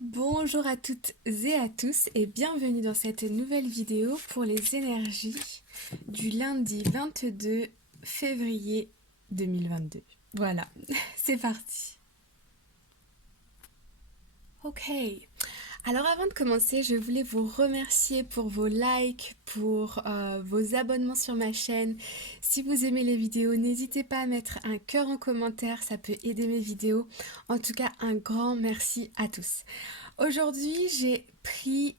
Bonjour à toutes et à tous et bienvenue dans cette nouvelle vidéo pour les énergies du lundi 22 février 2022. Voilà, c'est parti. Ok, alors avant de commencer, je voulais vous remercier pour vos likes, pour vos abonnements sur ma chaîne. Si vous aimez les vidéos, n'hésitez pas à mettre un cœur en commentaire, ça peut aider mes vidéos. En tout cas, un grand merci à tous. Aujourd'hui, j'ai pris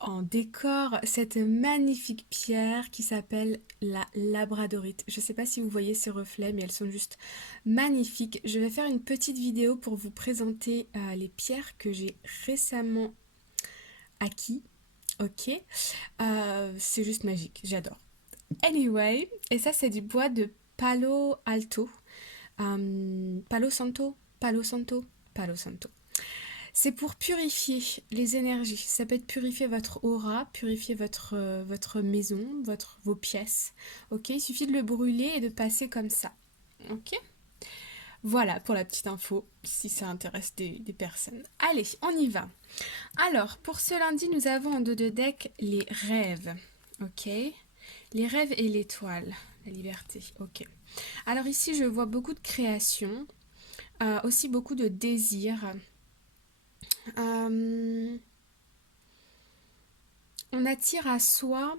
en décor cette magnifique pierre qui s'appelle la labradorite. Je ne sais pas si vous voyez ces reflets, mais elles sont juste magnifiques. Je vais faire une petite vidéo pour vous présenter les pierres que j'ai récemment acquis. Ok, c'est juste magique, j'adore. Anyway, et ça c'est du bois de Palo Alto. Palo Santo, Palo Santo, Palo Santo. C'est pour purifier les énergies. Ça peut être purifier votre aura, purifier votre maison, vos pièces. Ok, il suffit de le brûler et de passer comme ça. Ok. Voilà pour la petite info, si ça intéresse des personnes. Allez, on y va. Alors, pour ce lundi, nous avons en dos de deck les rêves. Ok. Les rêves et l'étoile. La liberté. Ok. Alors ici, je vois beaucoup de création, aussi beaucoup de désir. Euh, on attire à soi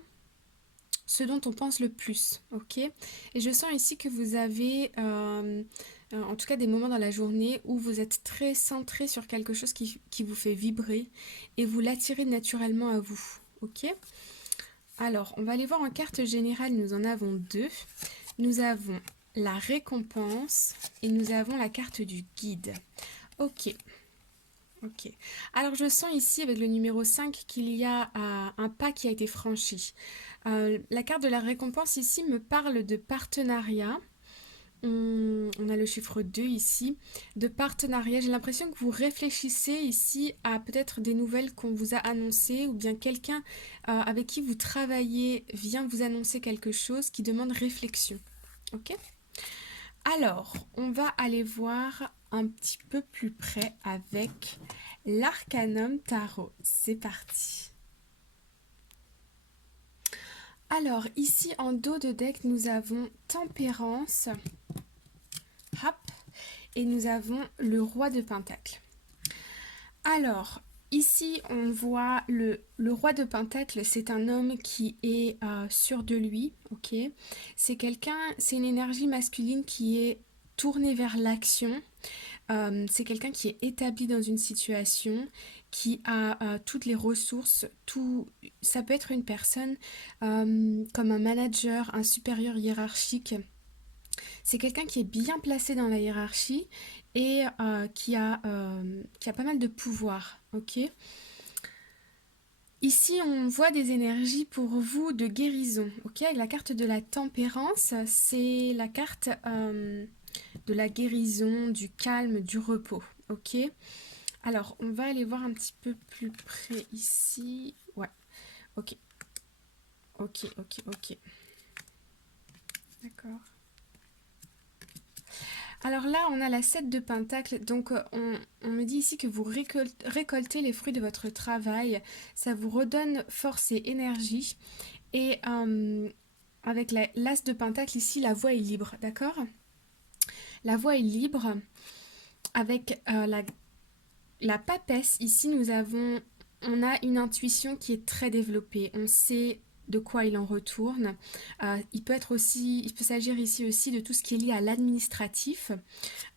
ce dont on pense le plus, ok? Et je sens ici que vous avez, en tout cas des moments dans la journée où vous êtes très centré sur quelque chose qui vous fait vibrer et vous l'attirez naturellement à vous, ok? Alors, on va aller voir en carte générale, nous en avons deux. Nous avons la récompense et nous avons la carte du guide. Ok, ok. Alors je sens ici avec le numéro 5 qu'il y a un pas qui a été franchi. La carte de la récompense ici me parle de partenariat. On a le chiffre 2 ici, de partenariat. J'ai l'impression que vous réfléchissez ici à peut-être des nouvelles qu'on vous a annoncées ou bien quelqu'un avec qui vous travaillez vient vous annoncer quelque chose qui demande réflexion. Ok? Alors, on va aller voir un petit peu plus près avec l'Arcanum Tarot. C'est parti. Alors, ici en dos de deck, nous avons Tempérance. Hop. Et nous avons le Roi de Pentacle. Alors, ici, on voit le Roi de Pentacle, c'est un homme qui est sûr de lui, ok? C'est une énergie masculine qui est tournée vers l'action. C'est quelqu'un qui est établi dans une situation, qui a toutes les ressources, tout. Ça peut être une personne comme un manager, un supérieur hiérarchique. C'est quelqu'un qui est bien placé dans la hiérarchie et qui a pas mal de pouvoir. Ok. Ici, on voit des énergies pour vous de guérison. Ok. Avec la carte de la tempérance, c'est la carte de la guérison, du calme, du repos. Ok. Alors, on va aller voir un petit peu plus près ici. Ouais. Ok. Ok, ok, ok. D'accord. Alors là, on a la 7 de Pentacle. Donc, on me dit ici que vous récoltez les fruits de votre travail. Ça vous redonne force et énergie. Et avec l'As de Pentacle ici, la voie est libre. D'accord? La voie est libre. Avec la papesse, ici, on a une intuition qui est très développée. On sait de quoi il en retourne. Il peut s'agir ici aussi de tout ce qui est lié à l'administratif.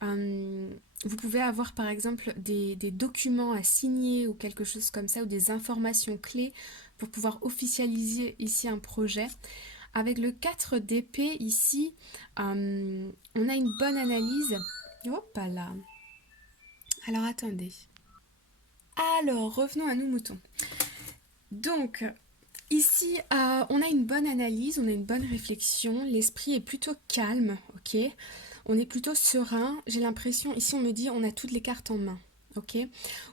Vous pouvez avoir par exemple des documents à signer ou quelque chose comme ça, ou des informations clés pour pouvoir officialiser ici un projet. Avec le 4 d'épée ici, on a une bonne analyse. Hop là. Alors attendez. Alors revenons à nous moutons. Donc ici, on a une bonne analyse, on a une bonne réflexion, l'esprit est plutôt calme, ok? On est plutôt serein, j'ai l'impression, ici on me dit on a toutes les cartes en main, ok?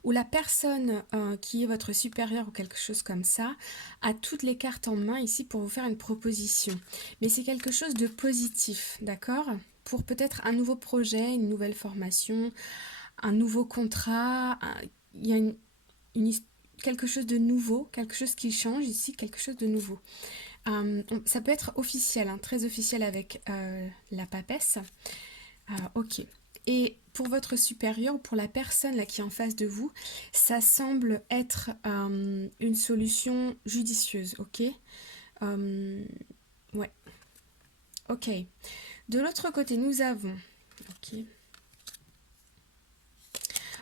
Ou la personne qui est votre supérieur ou quelque chose comme ça a toutes les cartes en main ici pour vous faire une proposition. Mais c'est quelque chose de positif, d'accord? Pour peut-être un nouveau projet, une nouvelle formation, un nouveau contrat, il y a une quelque chose de nouveau, quelque chose qui change ici, quelque chose de nouveau. Ça peut être officiel, hein, très officiel avec la papesse. Ok. Et pour votre supérieur ou pour la personne là qui est en face de vous, ça semble être une solution judicieuse, ok? Euh, ouais, ok. De l'autre côté, nous avons... Ok,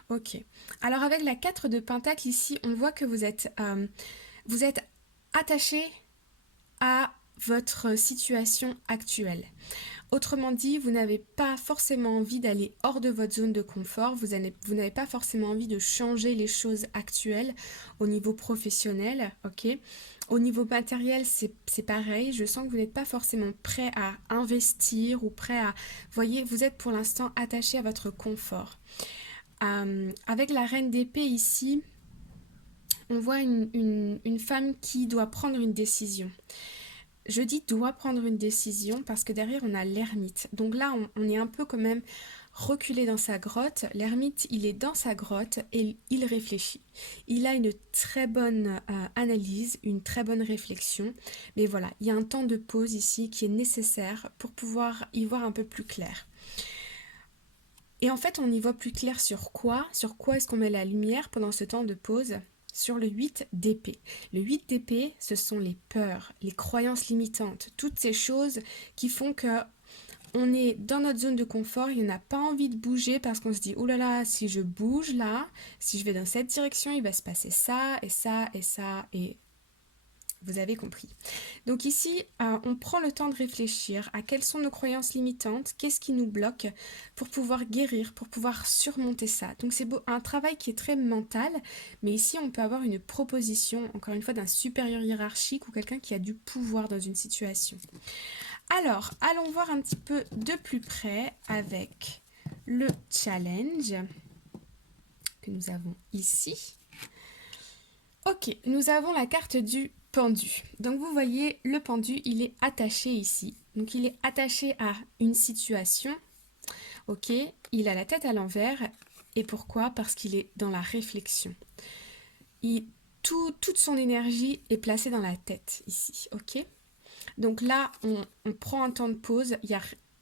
ok. Alors avec la 4 de Pentacle ici, on voit que vous êtes attaché à votre situation actuelle. Autrement dit, vous n'avez pas forcément envie d'aller hors de votre zone de confort, vous n'avez pas forcément envie de changer les choses actuelles au niveau professionnel, ok? Au niveau matériel, c'est pareil, je sens que vous n'êtes pas forcément prêt à investir ou prêt à... Voyez, vous êtes pour l'instant attaché à votre confort. Avec la reine d'épée ici, on voit une femme qui doit prendre une décision. Je dis doit prendre une décision parce que derrière on a l'ermite. Donc là on est un peu quand même reculé dans sa grotte. L'ermite il est dans sa grotte et il réfléchit. Il a une très bonne analyse, une très bonne réflexion. Mais voilà, il y a un temps de pause ici qui est nécessaire pour pouvoir y voir un peu plus clair. Et en fait on y voit plus clair sur quoi est-ce qu'on met la lumière pendant ce temps de pause? Sur le 8 d'épée. Le 8 d'épée, ce sont les peurs, les croyances limitantes, toutes ces choses qui font que on est dans notre zone de confort et on n'a pas envie de bouger parce qu'on se dit, oh là là, si je bouge là, si je vais dans cette direction, il va se passer ça et ça et ça et vous avez compris. Donc ici, on prend le temps de réfléchir à quelles sont nos croyances limitantes, qu'est-ce qui nous bloque pour pouvoir guérir, pour pouvoir surmonter ça. Donc c'est un travail qui est très mental, mais ici on peut avoir une proposition, encore une fois, d'un supérieur hiérarchique ou quelqu'un qui a du pouvoir dans une situation. Alors, allons voir un petit peu de plus près avec le challenge que nous avons ici. Ok, nous avons la carte du pendu. Donc vous voyez, le pendu, il est attaché ici. Donc il est attaché à une situation. Ok, il a la tête à l'envers. Et pourquoi? Parce qu'il est dans la réflexion. Toute son énergie est placée dans la tête ici. Ok, donc là, on prend un temps de pause.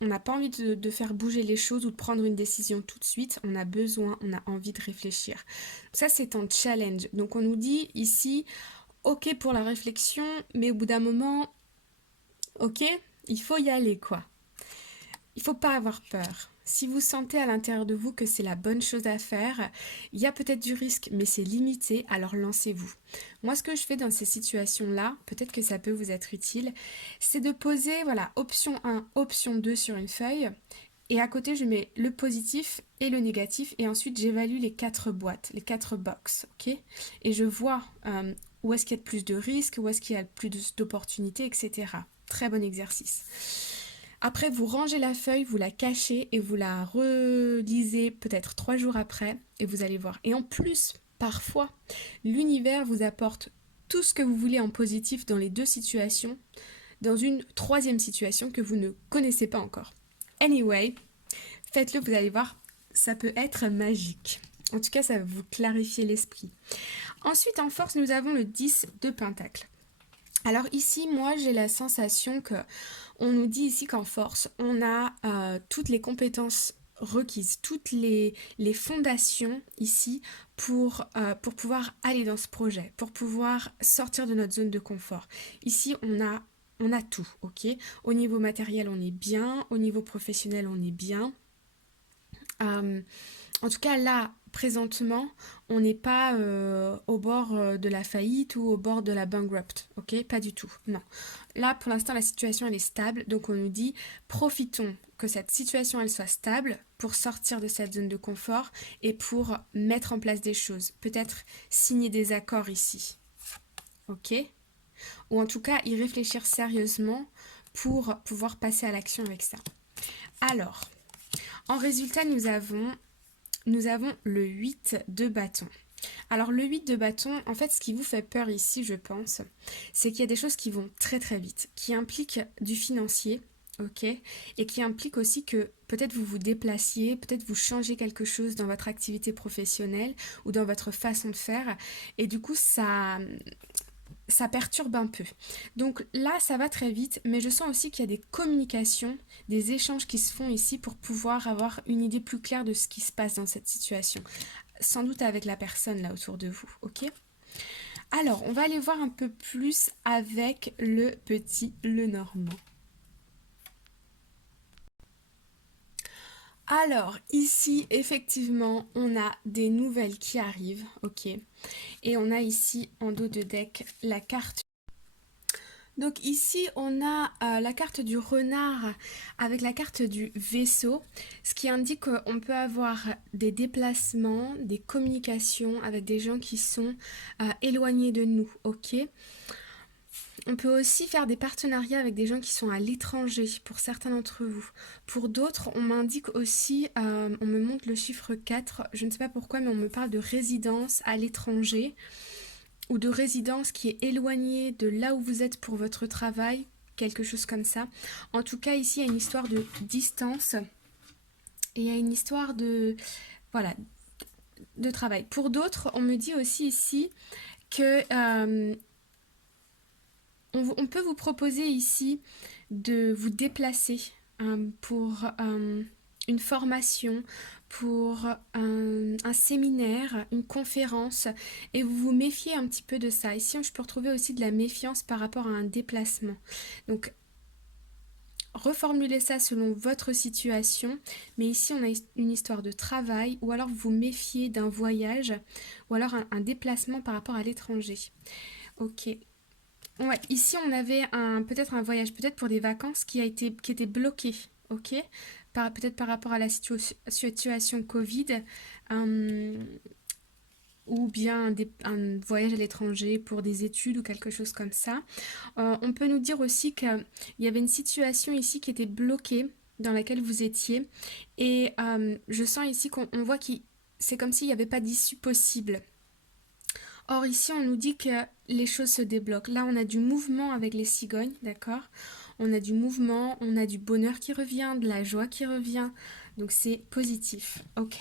On n'a pas envie de faire bouger les choses ou de prendre une décision tout de suite. On a envie de réfléchir. Ça, c'est un challenge. Donc on nous dit ici, ok pour la réflexion, mais au bout d'un moment, ok, il faut y aller quoi. Il faut pas avoir peur. Si vous sentez à l'intérieur de vous que c'est la bonne chose à faire, il y a peut-être du risque, mais c'est limité, alors lancez-vous. Moi, ce que je fais dans ces situations-là, peut-être que ça peut vous être utile, c'est de poser, voilà, option 1, option 2 sur une feuille, et à côté, je mets le positif et le négatif, et ensuite, j'évalue les 4 boîtes, les 4 box, ok? Et je vois où est-ce qu'il y a plus de risques, où est-ce qu'il y a plus d'opportunités, etc. Très bon exercice. Après, vous rangez la feuille, vous la cachez et vous la relisez peut-être 3 jours après et vous allez voir. Et en plus, parfois, l'univers vous apporte tout ce que vous voulez en positif dans les deux situations, dans une troisième situation que vous ne connaissez pas encore. Anyway, faites-le, vous allez voir, ça peut être magique. En tout cas, ça va vous clarifier l'esprit. Ensuite, en force, nous avons le 10 de Pentacle. Alors ici, moi, j'ai la sensation que on nous dit ici qu'en force, on a toutes les compétences requises, toutes les fondations ici pour pouvoir aller dans ce projet, pour pouvoir sortir de notre zone de confort. Ici, on a tout, ok? Au niveau matériel, on est bien. Au niveau professionnel, on est bien. En tout cas, là, présentement, on n'est pas au bord de la faillite ou au bord de la bankrupt, ok? Pas du tout, non. Là, pour l'instant, la situation, elle est stable, donc on nous dit, profitons que cette situation, elle soit stable pour sortir de cette zone de confort et pour mettre en place des choses. Peut-être signer des accords ici, ok? Ou en tout cas, y réfléchir sérieusement pour pouvoir passer à l'action avec ça. Alors, en résultat, nous avons le 8 de bâton. Alors le 8 de bâton, en fait ce qui vous fait peur ici je pense, c'est qu'il y a des choses qui vont très très vite, qui impliquent du financier, ok? Et qui implique aussi que peut-être vous vous déplaciez, peut-être vous changez quelque chose dans votre activité professionnelle ou dans votre façon de faire, et du coup ça perturbe un peu. Donc là, ça va très vite, mais je sens aussi qu'il y a des communications, des échanges qui se font ici pour pouvoir avoir une idée plus claire de ce qui se passe dans cette situation. Sans doute avec la personne là autour de vous, ok? Alors, on va aller voir un peu plus avec le petit Lenormand. Alors, ici, effectivement, on a des nouvelles qui arrivent, ok? Et on a ici, en dos de deck, la carte. Donc ici, on a la carte du renard avec la carte du vaisseau, ce qui indique qu'on peut avoir des déplacements, des communications avec des gens qui sont éloignés de nous, ok? On peut aussi faire des partenariats avec des gens qui sont à l'étranger, pour certains d'entre vous. Pour d'autres, on m'indique aussi, on me montre le chiffre 4, je ne sais pas pourquoi, mais on me parle de résidence à l'étranger, ou de résidence qui est éloignée de là où vous êtes pour votre travail, quelque chose comme ça. En tout cas, ici, il y a une histoire de distance, et il y a une histoire de, voilà, de travail. Pour d'autres, on me dit aussi ici que on peut vous proposer ici de vous déplacer pour une formation, pour un séminaire, une conférence, et vous vous méfiez un petit peu de ça. Ici, je peux retrouver aussi de la méfiance par rapport à un déplacement. Donc, reformulez ça selon votre situation, mais ici, on a une histoire de travail, ou alors vous vous méfiez d'un voyage, ou alors un déplacement par rapport à l'étranger. Ok. Ouais, ici on avait peut-être un voyage, peut-être pour des vacances qui était bloqué, ok? Peut-être par rapport à la situation Covid, euh, ou bien un voyage à l'étranger pour des études ou quelque chose comme ça. On peut nous dire aussi qu'il y avait une situation ici qui était bloquée, dans laquelle vous étiez, et je sens ici qu'on voit que c'est comme s'il n'y avait pas d'issue possible. Or ici, on nous dit que les choses se débloquent. Là, on a du mouvement avec les cigognes, d'accord? On a du mouvement, on a du bonheur qui revient, de la joie qui revient. Donc c'est positif. Ok.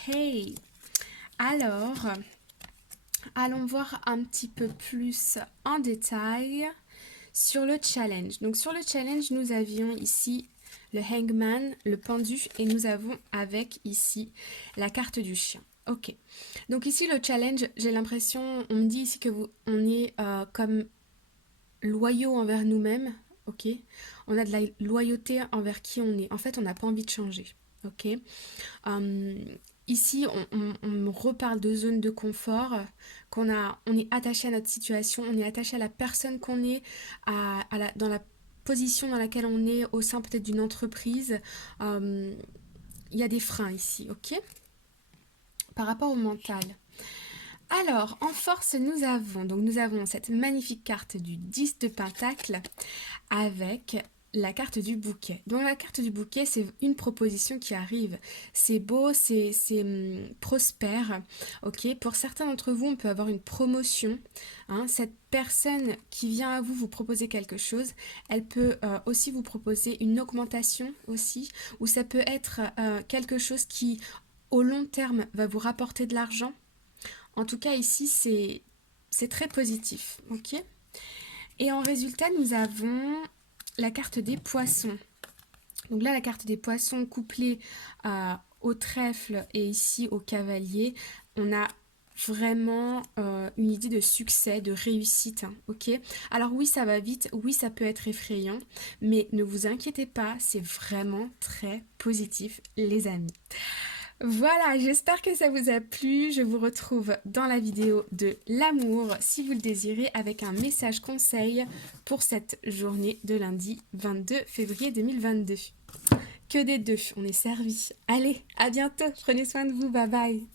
Alors, allons voir un petit peu plus en détail sur le challenge. Donc sur le challenge, nous avions ici le hangman, le pendu, et nous avons avec ici la carte du chien. Ok, donc ici le challenge, j'ai l'impression, on me dit ici que on est comme loyaux envers nous-mêmes, ok? On a de la loyauté envers qui on est. En fait, on n'a pas envie de changer, ok? Euh, Ici, on me reparle de zone de confort, on est attaché à notre situation, on est attaché à la personne qu'on est, dans la position dans laquelle on est au sein peut-être d'une entreprise. Il y a des freins ici, ok? Par rapport au mental. Alors, en force, nous avons cette magnifique carte du 10 de Pentacle avec la carte du bouquet. Donc la carte du bouquet, c'est une proposition qui arrive. C'est beau, c'est prospère. Ok, pour certains d'entre vous, on peut avoir une promotion. Hein. Cette personne qui vient à vous proposer quelque chose, elle peut aussi vous proposer une augmentation aussi, ou ça peut être quelque chose qui, au long terme, va vous rapporter de l'argent. En tout cas, ici, c'est très positif. Ok. Et en résultat, nous avons la carte des poissons. Donc là, la carte des poissons couplée au trèfle et ici au cavalier, on a vraiment une idée de succès, de réussite, hein, ok? Alors oui, ça va vite, oui, ça peut être effrayant, mais ne vous inquiétez pas, c'est vraiment très positif, les amis. Voilà, j'espère que ça vous a plu. Je vous retrouve dans la vidéo de l'amour, si vous le désirez, avec un message conseil pour cette journée de lundi 22 février 2022. Que des deux, on est servi. Allez, à bientôt, prenez soin de vous, bye bye.